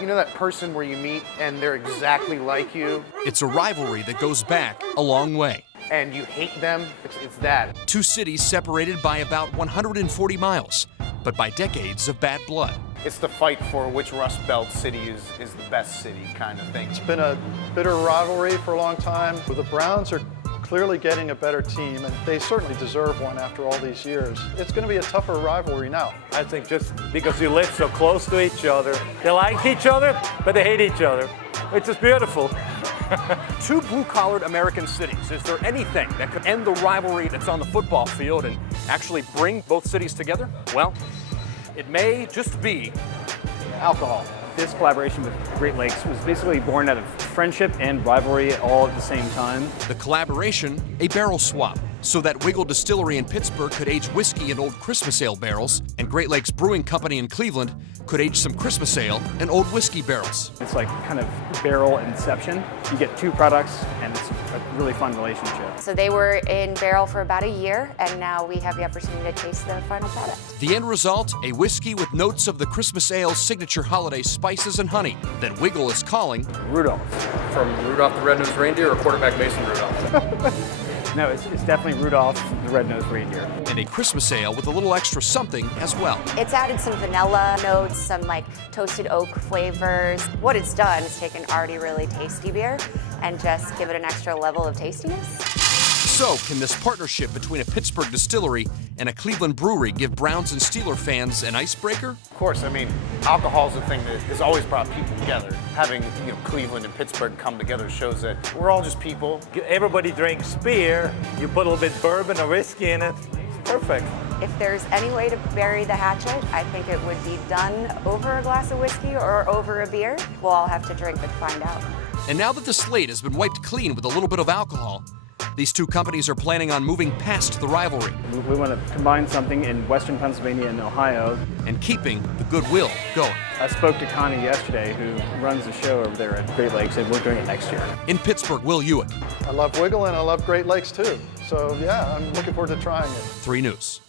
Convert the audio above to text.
You know that person where you meet and they're exactly like you? It's a rivalry that goes back a long way. And you hate them? It's that. Two cities separated by about 140 miles, but by decades of bad blood. It's the fight for which Rust Belt city is the best city kind of thing. It's been a bitter rivalry for a long time. The Browns are clearly getting a better team, and they certainly deserve one after all these years. It's going to be a tougher rivalry now. I think just because you live so close to each other, they like each other, but they hate each other. It's just beautiful. Two blue-collared American cities. Is there anything that could end the rivalry that's on the football field and actually bring both cities together? Well, it may just be alcohol. This collaboration with Great Lakes was basically born out of friendship and rivalry all at the same time. The collaboration, a barrel swap, so that Wiggle Distillery in Pittsburgh could age whiskey in old Christmas ale barrels, and Great Lakes Brewing Company in Cleveland could age some Christmas ale in old whiskey barrels. It's like kind of barrel inception. You get two products, and it's a really fun relationship. So they were in barrel for about a year, and now we have the opportunity to taste the final product. The end result, a whiskey with notes of the Christmas ale's signature holiday spices and honey that Wiggle is calling Rudolph. From Rudolph the Red-Nosed Reindeer or quarterback Mason Rudolph? No, it's definitely Rudolph the Red-Nosed Reindeer. and a Christmas ale with a little extra something as well. It's added some vanilla notes, some like toasted oak flavors. What it's done is take an already really tasty beer and just give it an extra level of tastiness. So, can this partnership between a Pittsburgh distillery and a Cleveland brewery give Browns and Steeler fans an icebreaker? Of course, I mean, alcohol's a thing that has always brought people together. Having, Cleveland and Pittsburgh come together shows that we're all just people. Everybody drinks beer, you put a little bit of bourbon or whiskey in it, it's perfect. If there's any way to bury the hatchet, I think it would be done over a glass of whiskey or over a beer. We'll all have to drink to find out. And now that the slate has been wiped clean with a little bit of alcohol, these two companies are planning on moving past the rivalry. We want to combine something in western Pennsylvania and Ohio. And keeping the goodwill going. I spoke to Connie yesterday, who runs the show over there at Great Lakes, and we're doing it next year. In Pittsburgh, Will Ujek. I love Wiggle and I love Great Lakes too. So yeah, I'm looking forward to trying it. 3 News.